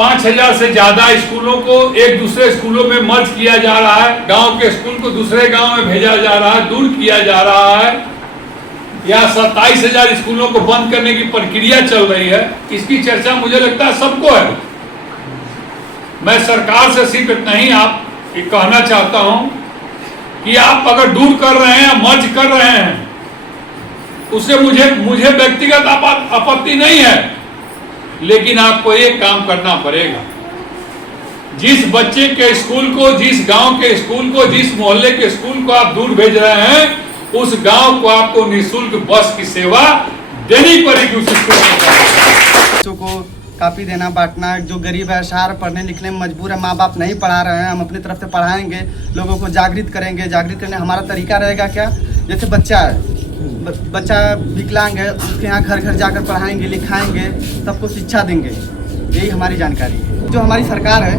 5,000 से ज्यादा स्कूलों को एक दूसरे स्कूलों में मर्ज किया जा रहा है, गांव के स्कूल को दूसरे गांव में भेजा जा रहा है, दूर किया जा रहा है, या 27,000 स्कूलों को बंद करने की प्रक्रिया चल रही है। इसकी चर्चा मुझे लगता है सबको है। मैं सरकार से सिर्फ इतना ही आप कहना चाहता हूं कि आप अगर दूर कर रहे हैं या मर्ज कर रहे हैं, उससे मुझे व्यक्तिगत आपत्ति नहीं है, लेकिन आपको एक काम करना पड़ेगा। जिस बच्चे के स्कूल को, जिस गांव के स्कूल को, जिस मोहल्ले के स्कूल को आप दूर भेज रहे हैं, उस गांव को आपको निःशुल्क बस की सेवा देनी पड़ेगी। उस स्कूल बच्चों को कापी देना, बांटना, जो गरीब है, शहर पढ़ने लिखने में मजबूर है, माँ बाप नहीं पढ़ा रहे हैं, हम अपनी तरफ से पढ़ाएंगे, लोगों को जागृत करेंगे। जागृत करने हमारा तरीका रहेगा क्या, जैसे बच्चा है, बच्चा विकलांग है, उसके यहाँ घर घर जाकर पढ़ाएंगे, लिखाएंगे, सबको शिक्षा देंगे। यही हमारी जानकारी है। जो हमारी सरकार है,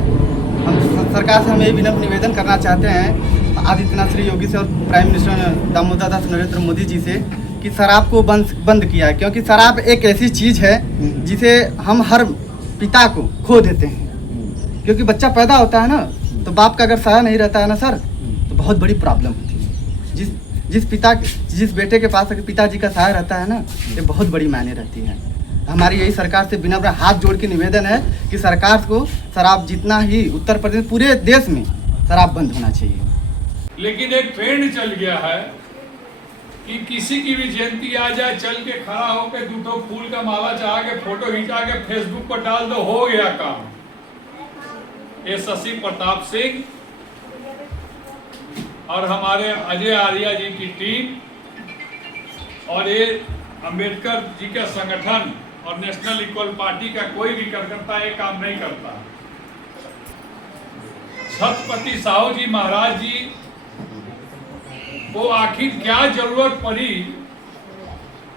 हम सरकार से हम ये विनम्र निवेदन करना चाहते हैं आदित्यनाथ श्री योगी से और प्राइम मिनिस्टर दामोदर दास नरेंद्र मोदी जी से कि शराब को बंद किया है, क्योंकि शराब एक ऐसी चीज़ है जिसे हम हर पिता को खो देते हैं। क्योंकि बच्चा पैदा होता है ना, तो बाप का अगर सहारा नहीं रहता है ना सर, तो बहुत बड़ी प्रॉब्लम होती है। जिस बेटे के पास अगर पिताजी का सहारा रहता है ना, ये बहुत बड़ी मायने रहती है। हमारी यही सरकार से विनम्र हाथ जोड़ के निवेदन है कि सरकार को शराब जितना ही उत्तर प्रदेश, पूरे देश में शराब बंद होना चाहिए। लेकिन एक ट्रेंड चल गया है कि किसी की भी जयंती आ जाए, चल के खड़ा होकर 2 फूल का माला चढ़ा के फोटो खिंचा के फेसबुक पर डाल दो, हो गया काम। ये शशि प्रताप सिंह और हमारे अजय आर्या जी की टीम और ये अंबेडकर जी का संगठन और नेशनल इक्वल पार्टी का कोई भी कार्यकर्ता ये काम नहीं करता। छत्रपति साहू जी महाराज जी को आखिर क्या जरूरत पड़ी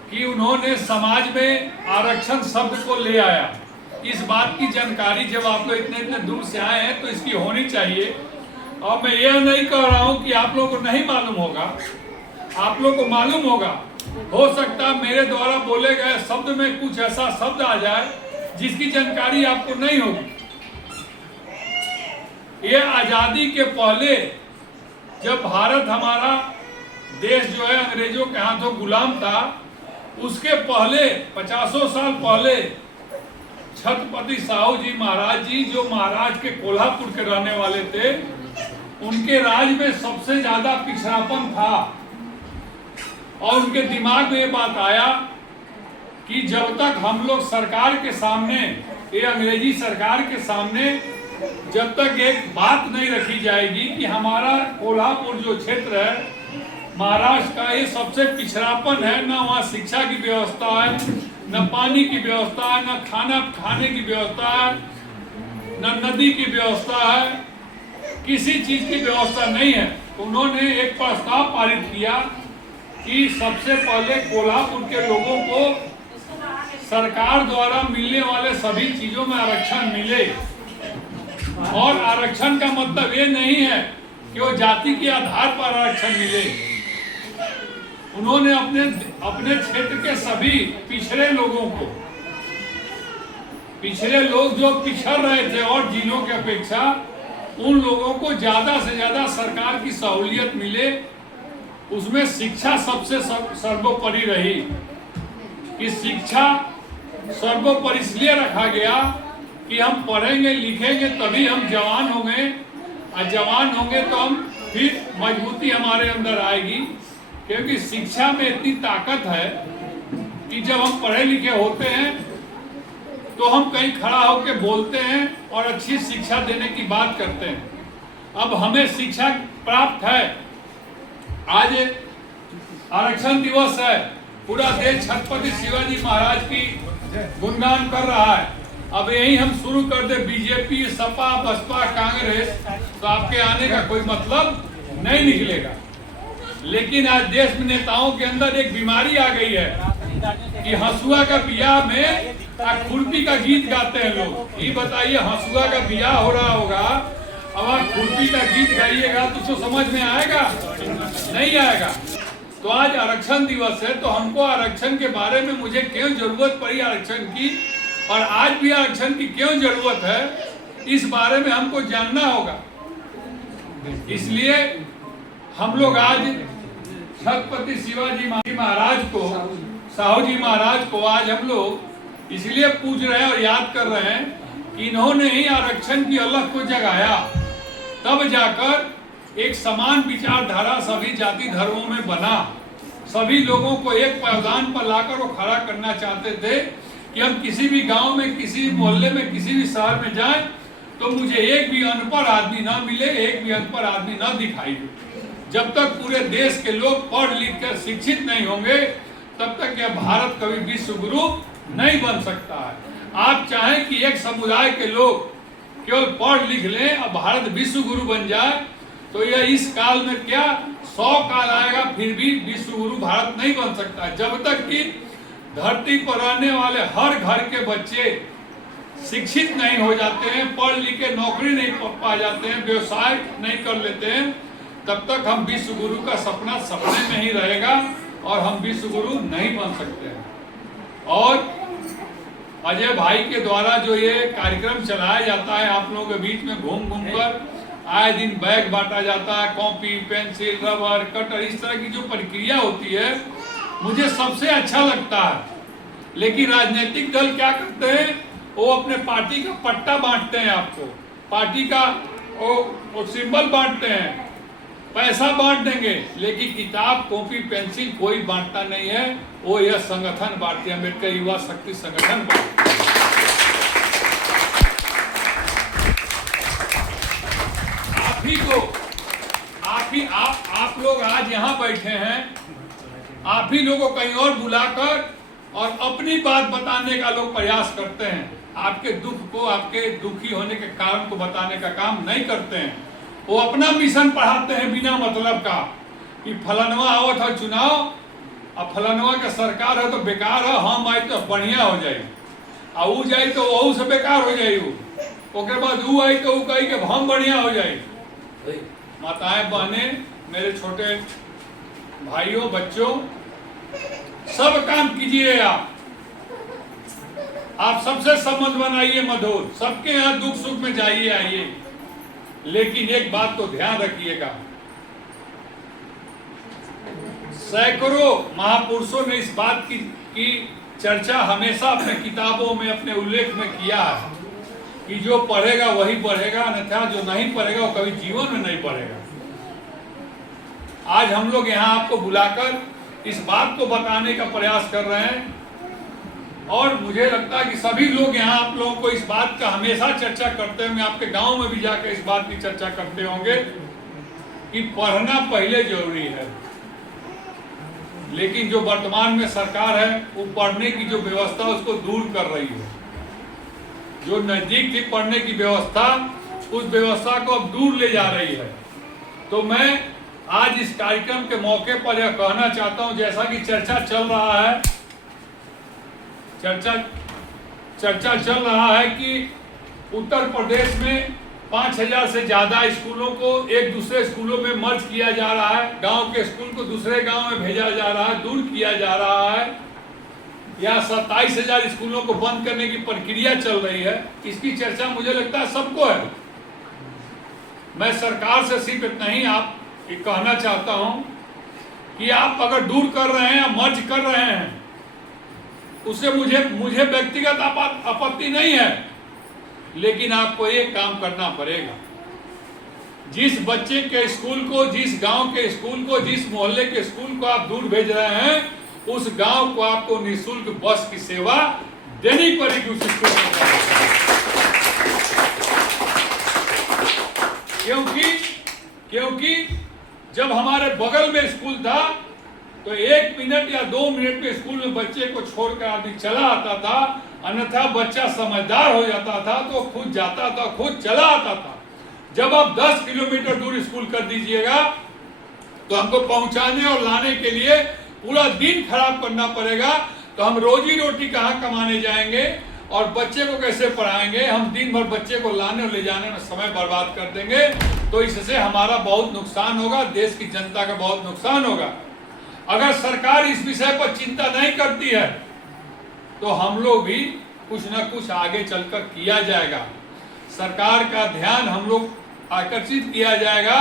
कि उन्होंने समाज में आरक्षण शब्द को ले आया। इस बात की जानकारी जब आप लोग इतने दूर से आए हैं तो इसकी होनी चाहिए। और मैं यह नहीं कह रहा हूं कि आप लोगों को नहीं मालूम होगा, आप लोगों को मालूम होगा। हो सकता है मेरे द्वारा बोले गए शब्द में कुछ ऐसा शब्द आ जाए जिसकी जानकारी आपको नहीं होगी। यह आजादी के पहले, जब भारत हमारा देश जो है अंग्रेजों के हाथों गुलाम था, उसके पहले 50 साल पहले छत्रपति साहू जी महाराज जी, जो महाराज के कोल्हापुर के रहने वाले थे, उनके राज में सबसे ज्यादा पिछड़ापन था। और उनके दिमाग में ये बात आया कि जब तक हम लोग सरकार के सामने, ये अंग्रेजी सरकार के सामने, जब तक एक बात नहीं रखी जाएगी कि हमारा कोल्हापुर जो क्षेत्र है महाराष्ट्र का, ये सबसे पिछड़ापन है, ना वहाँ शिक्षा की व्यवस्था है, न पानी की व्यवस्था है, न खाना खाने की व्यवस्था है, न नदी की व्यवस्था है, किसी चीज की व्यवस्था नहीं है। उन्होंने एक प्रस्ताव पारित किया कि सबसे पहले कोल्हापुर के लोगों को सरकार द्वारा मिलने वाले सभी चीजों में आरक्षण मिले। और आरक्षण का मतलब ये नहीं है कि वो जाति के आधार पर आरक्षण मिले। उन्होंने अपने क्षेत्र के सभी पिछड़े लोगों को, पिछड़े लोग जो पिछड़ रहे थे और जिलों की अपेक्षा, उन लोगों को ज्यादा से ज्यादा सरकार की सहूलियत मिले। उसमें शिक्षा सबसे सर्वोपरि रही कि शिक्षा सर्वोपरि इसलिए रखा गया कि हम पढ़ेंगे लिखेंगे तभी हम जवान होंगे, और जवान होंगे तो हम फिर मजबूती हमारे अंदर आएगी। क्योंकि शिक्षा में इतनी ताकत है कि जब हम पढ़े लिखे होते हैं तो हम कहीं खड़ा होकर बोलते हैं और अच्छी शिक्षा देने की बात करते हैं। अब हमें शिक्षा प्राप्त है। आज आरक्षण दिवस है, पूरा देश छत्रपति शिवाजी महाराज की गुणगान कर रहा है। अब यही हम शुरू कर दे बीजेपी, सपा, बसपा, कांग्रेस, तो आपके आने का कोई मतलब नहीं निकलेगा। लेकिन आज देश में नेताओं के अंदर एक बीमारी आ गई है कि हंसुआ का बियाह में खुरपी का गीत गाते हैं लोग। ये बताइए, हंसुआ का बियाह हो रहा होगा, अब आप खुरपी का गीत गाइएगा तो उसको समझ में आएगा? नहीं आएगा। तो आज आरक्षण दिवस है, तो हमको आरक्षण के बारे में मुझे क्यों जरूरत पड़ी आरक्षण की, और आज भी आरक्षण की क्यों जरूरत है, इस बारे में हमको जानना होगा। इसलिए हम लोग आज छत्रपति शिवाजी महाराज को, साहू जी महाराज को आज हम लोग इसलिए पूज रहे हैं और याद कर रहे हैं कि इन्होंने ही आरक्षण की अलख को जगाया, तब जाकर एक समान विचारधारा सभी जाति धर्मों में बना। सभी लोगों को एक पायदान पर लाकर वो खड़ा करना चाहते थे कि हम किसी भी गांव में, किसी भी मोहल्ले में, किसी भी शहर में जाएं तो मुझे एक भी अनपढ़ आदमी ना मिले, एक भी अनपढ़ आदमी ना दिखाई दे। जब तक पूरे देश के लोग पढ़ लिख कर शिक्षित नहीं होंगे तब तक यह भारत कभी विश्व गुरु नहीं बन सकता है। आप चाहें कि एक समुदाय के लोग केवल पढ़ लिख लें और भारत विश्व गुरु बन जाए तो यह इस काल में क्या 100 काल आएगा फिर भी विश्व गुरु भारत नहीं बन सकता। जब तक कि धरती पर रहने वाले हर घर के बच्चे शिक्षित नहीं हो जाते हैं, पढ़ लिख के नौकरी नहीं पा जाते हैं, व्यवसाय नहीं कर लेते हैं, तब तक हम विश्व गुरु का सपना सपने में ही रहेगा और हम विश्व गुरु नहीं बन सकते हैं। और अजय भाई के द्वारा जो ये कार्यक्रम चलाया जाता है आप लोगों के बीच में घूम घूम कर, आए दिन बैग बांटा जाता है, कॉपी, पेंसिल, रबर, कटर, इस तरह की जो प्रक्रिया होती है मुझे सबसे अच्छा लगता है। लेकिन राजनीतिक दल क्या करते हैं, वो अपने पार्टी का पट्टा बांटते हैं, आपको पार्टी का वो सिंबल बांटते हैं, पैसा बांट देंगे, लेकिन किताब, कॉपी, पेंसिल कोई बांटता नहीं है। वो यह संगठन बांटते हैं, अम्बेडकर युवा शक्ति संगठन बांटते हैं। आप लोग आज यहाँ बैठे हैं, आप ही लोगों को कहीं और बुलाकर और अपनी बात बताने का लोग प्रयास करते हैं। आपके दुख को, आपके दुखी होने के कारण को बताने का काम नहीं करते हैं। वो अपना मिशन पढ़ाते हैं बिना मतलब का कि फलानवा आओ था चुनाव, अब फलानवा का सरकार है तो बेकार है, हम आए तो बढ़िया हो जाए, और वो जाए तो वह से बेकार हो जाए, उसके बाद वो आई तो वो कही कि हम बढ़िया हो जाए। माताएं, बहने, मेरे छोटे भाइयों, बच्चों, सब काम कीजिए। आप सबसे संबंध बनाइए मधुर, सबके यहाँ दुख सुख में जाइए आइए, लेकिन एक बात तो ध्यान रखिएगा, सैकड़ों महापुरुषों ने इस बात की चर्चा हमेशा अपने किताबों में, अपने उल्लेख में किया है कि जो पढ़ेगा वही पढ़ेगा, अन्यथा जो नहीं पढ़ेगा वो कभी जीवन में नहीं पढ़ेगा। आज हम लोग यहाँ आपको बुलाकर इस बात को बताने का प्रयास कर रहे हैं, और मुझे लगता है कि सभी लोग यहाँ आप लोगों को इस बात का हमेशा चर्चा करते होंगे, आपके गांव में भी जाकर इस बात की चर्चा करते होंगे कि पढ़ना पहले जरूरी है। लेकिन जो वर्तमान में सरकार है वो पढ़ने की जो व्यवस्था उसको दूर कर रही है। जो नजदीक थी पढ़ने की व्यवस्था, उस व्यवस्था को अब दूर ले जा रही है। तो मैं आज इस कार्यक्रम के मौके पर यह कहना चाहता हूं, जैसा कि चर्चा चल रहा है, चर्चा चल रहा है कि उत्तर प्रदेश में 5000 से ज्यादा स्कूलों को एक दूसरे स्कूलों में मर्ज किया जा रहा है, गांव के स्कूल को दूसरे गांव में भेजा जा रहा है, दूर किया जा रहा है, या 27,000 स्कूलों को बंद करने की प्रक्रिया चल रही है। इसकी चर्चा मुझे लगता है सबको है। मैं सरकार से सिर्फ इतना ही आप कहना चाहता हूं कि आप अगर दूर कर रहे हैं या मर्ज कर रहे हैं, उससे मुझे व्यक्तिगत आपत्ति नहीं है, लेकिन आपको एक काम करना पड़ेगा। जिस बच्चे के स्कूल को, जिस गांव के स्कूल को, जिस मोहल्ले के स्कूल को आप दूर भेज रहे हैं, उस गांव को आपको निःशुल्क बस की सेवा देनी पड़ेगी उस स्कूल में। क्योंकि जब हमारे बगल में स्कूल था तो 1 मिनट या 2 मिनट में स्कूल में बच्चे को छोड़कर आदमी चला आता था, अन्यथा बच्चा समझदार हो जाता था तो खुद जाता था, खुद चला आता था। जब आप 10 किलोमीटर दूर स्कूल कर दीजिएगा तो हमको पहुंचाने और लाने के लिए पूरा दिन खराब करना पड़ेगा। तो हम रोजी रोटी कहाँ कमाने जाएंगे और बच्चे को कैसे पढ़ाएंगे? हम दिन भर बच्चे को लाने और ले जाने में समय बर्बाद कर देंगे, तो इससे हमारा बहुत नुकसान होगा, देश की जनता का बहुत नुकसान होगा। अगर सरकार इस विषय पर चिंता नहीं करती है तो हम लोग भी कुछ ना कुछ आगे चलकर किया जाएगा। सरकार का ध्यान हम लोग आकर्षित किया जाएगा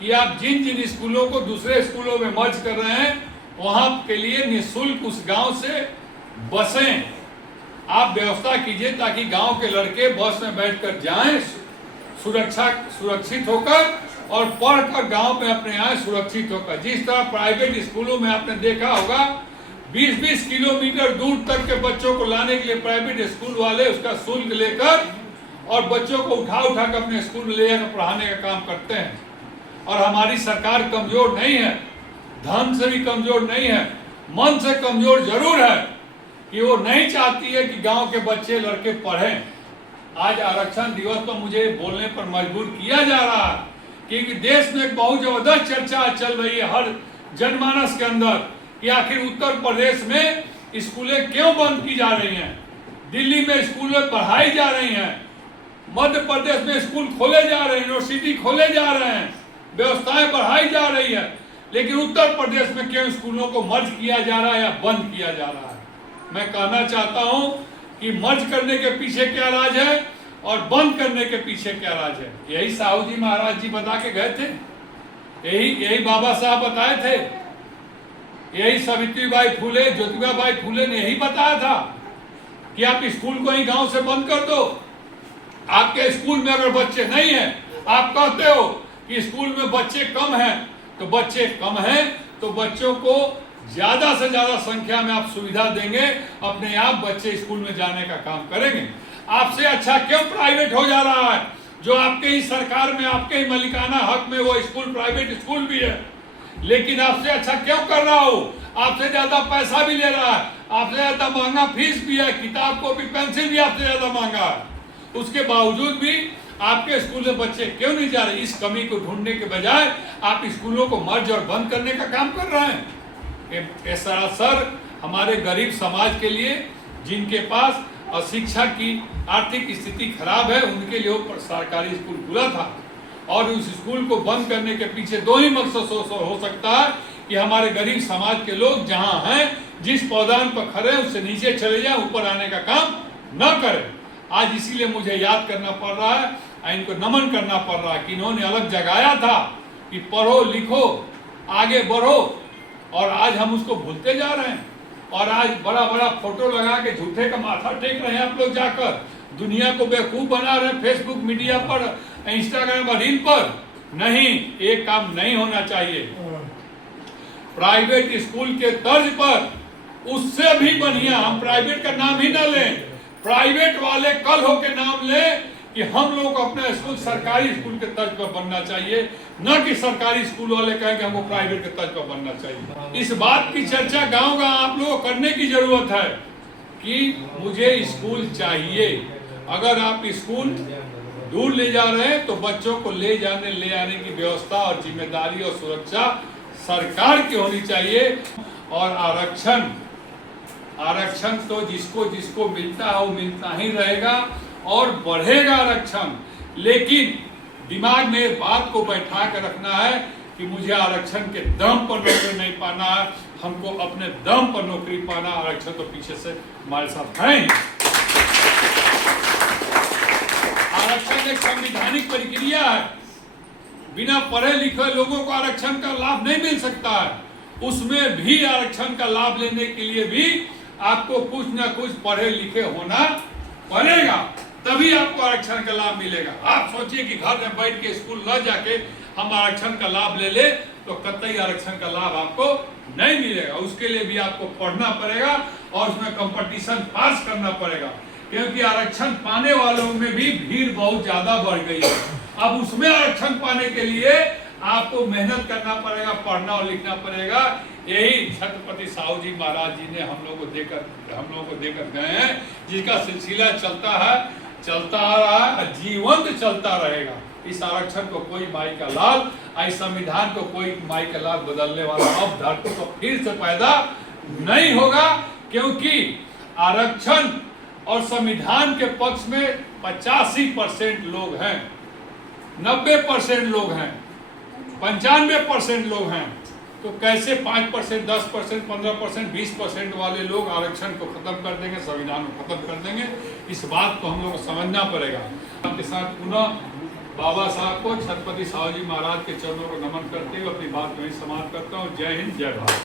कि आप जिन जिन स्कूलों को दूसरे स्कूलों में मर्ज कर रहे हैं वहां के लिए निःशुल्क उस गांव से बसें आप व्यवस्था कीजिए, ताकि गांव के लड़के बस में बैठकर जाएं सुरक्षित होकर और पढ़कर गांव में अपने आए सुरक्षित होकर। जिस तरह प्राइवेट स्कूलों में आपने देखा होगा 20-20 किलोमीटर दूर तक के बच्चों को लाने के लिए प्राइवेट स्कूल वाले उसका शुल्क लेकर और बच्चों को उठा कर अपने स्कूल में ले जाकर पढ़ाने का काम करते हैं। और हमारी सरकार कमजोर नहीं है, धन से भी कमजोर नहीं है, मन से कमजोर जरूर है कि वो नहीं चाहती है कि गांव के बच्चे लड़के पढ़ें। आज आरक्षण दिवस पर मुझे बोलने पर मजबूर किया जा रहा है क्योंकि देश में एक बहुत जबरदस्त चर्चा चल रही है हर जनमानस के अंदर कि आखिर उत्तर प्रदेश में स्कूलें क्यों बंद की जा रही हैं, दिल्ली में स्कूलें बढ़ाई जा रही हैं, मध्य प्रदेश में स्कूल खोले जा रहे हैं, यूनिवर्सिटी खोले जा रहे हैं, व्यवस्थाएं बढ़ाई जा रही है, लेकिन उत्तर प्रदेश में क्यों स्कूलों को मर्ज किया जा रहा है या बंद किया जा रहा है। मैं कहना चाहता हूं कि मर्ज करने के पीछे क्या राज है और बंद करने के पीछे क्या राज है। यही साहू जी महाराज जी बता के गए थे, यही बाबा साहब बताए थे, यही सावित्रीबाई फुले ज्योतिबा फुले ने यही बताया था कि आप स्कूल को ही गांव से बंद कर दो। आपके स्कूल में अगर बच्चे नहीं हैं, आप कहते हो कि स्कूल में बच्चे कम हैं, तो बच्चे कम हैं तो बच्चों को ज्यादा से ज्यादा संख्या में आप सुविधा देंगे, अपने आप बच्चे स्कूल में जाने का काम करेंगे। आपसे अच्छा क्यों प्राइवेट हो जा रहा है, जो आपके ही सरकार में आपके ही मालिकाना हक में वो स्कूल प्राइवेट स्कूल भी है, लेकिन आपसे अच्छा क्यों कर रहा हो, आपसे ज्यादा पैसा भी ले रहा है, आपसे ज्यादा महंगा फीस भी है, किताब कॉपी पेंसिल भी आपसे ज्यादा महंगा है, उसके बावजूद भी आपके स्कूल में बच्चे क्यों नहीं जा रहे। इस कमी को ढूंढने के बजाय आप स्कूलों को मर्ज और बंद करने का काम कर रहे हैं। सर हमारे गरीब समाज के लिए, जिनके पास शिक्षा की आर्थिक स्थिति खराब है, उनके लिए सरकारी स्कूल खुला था और उस स्कूल को बंद करने के पीछे दो ही मकसद हो सकता है कि हमारे गरीब समाज के लोग जहां हैं, जिस पौधान पर खड़े उससे नीचे चले जाएं, ऊपर आने का काम न करें। आज इसीलिए मुझे याद करना पड़ रहा है, इनको नमन करना पड़ रहा है कि इन्होंने अलग जगाया था कि पढ़ो लिखो आगे बढ़ो, और आज हम उसको भूलते जा रहे हैं। और आज बड़ा बड़ा फोटो लगा के झूठे का माथा टेक रहे हैं आप लोग, जाकर दुनिया को बेवकूफ बना रहे हैं फेसबुक मीडिया पर, इंस्टाग्राम और रील पर। नहीं, एक काम नहीं होना चाहिए। प्राइवेट स्कूल के तर्ज पर उससे भी बढ़िया, हम प्राइवेट का नाम ही ना लें, प्राइवेट वाले कल हो के नाम ले कि हम लोग अपना स्कूल सरकारी स्कूल के तर्ज पर बनना चाहिए, न कि सरकारी स्कूल वाले कहें कि हमको प्राइवेट के तर्ज पर बनना चाहिए। इस बात की चर्चा गांव गांव आप लोगों को करने की जरूरत है कि मुझे स्कूल चाहिए। अगर आप स्कूल दूर ले जा रहे हैं तो बच्चों को ले आने की व्यवस्था और जिम्मेदारी और सुरक्षा सरकार की होनी चाहिए। और आरक्षण तो जिसको जिसको मिलता है वो मिलता ही रहेगा और बढ़ेगा आरक्षण, लेकिन दिमाग में बात को बैठा कर रखना है कि मुझे आरक्षण के दम पर नौकरी नहीं पाना है, हमको अपने दम पर नौकरी पाना। आरक्षण तो पीछे से हमारे साथ है। आरक्षण एक संवैधानिक प्रक्रिया है, बिना पढ़े लिखे लोगों को आरक्षण का लाभ नहीं मिल सकता है। उसमें भी आरक्षण का लाभ लेने के लिए भी आपको कुछ ना कुछ पढ़े लिखे होना पड़ेगा, तभी आपको आरक्षण का लाभ मिलेगा। आप सोचिए कि घर में बैठ के स्कूल न जाके हम आरक्षण का लाभ ले ले तो कतई आरक्षण का लाभ आपको नहीं मिलेगा। उसके लिए भी आपको पढ़ना पड़ेगा और उसमें कंपटीशन पास करना पड़ेगा, क्योंकि आरक्षण पाने वालों में भी भीड़ बहुत ज्यादा बढ़ गई है। अब उसमें आरक्षण पाने के लिए आपको मेहनत करना पड़ेगा, पढ़ना और लिखना पड़ेगा। यही छत्रपति साहू जी महाराज जी ने हम लोगों को देकर गए हैं, जिसका सिलसिला चलता आ रहा है, जीवंत चलता रहेगा। इस आरक्षण को कोई माई का लाल, इस संविधान को कोई माई का लाल बदलने वाला अब धरती को फिर से पैदा नहीं होगा, क्योंकि आरक्षण और संविधान के पक्ष में 85% लोग हैं, 90% लोग हैं, 95% लोग हैं। तो कैसे 5%, 10%, 15%, 20% वाले लोग आरक्षण को खत्म कर देंगे, संविधान को खत्म कर देंगे। इस बात को हम लोग को समझना पड़ेगा। आपके साथ पुनः बाबा साहब को, छत्रपति साहू जी महाराज के चरणों को नमन करते हुए अपनी बात में समाप्त करता हूँ। जय हिंद, जय भारत।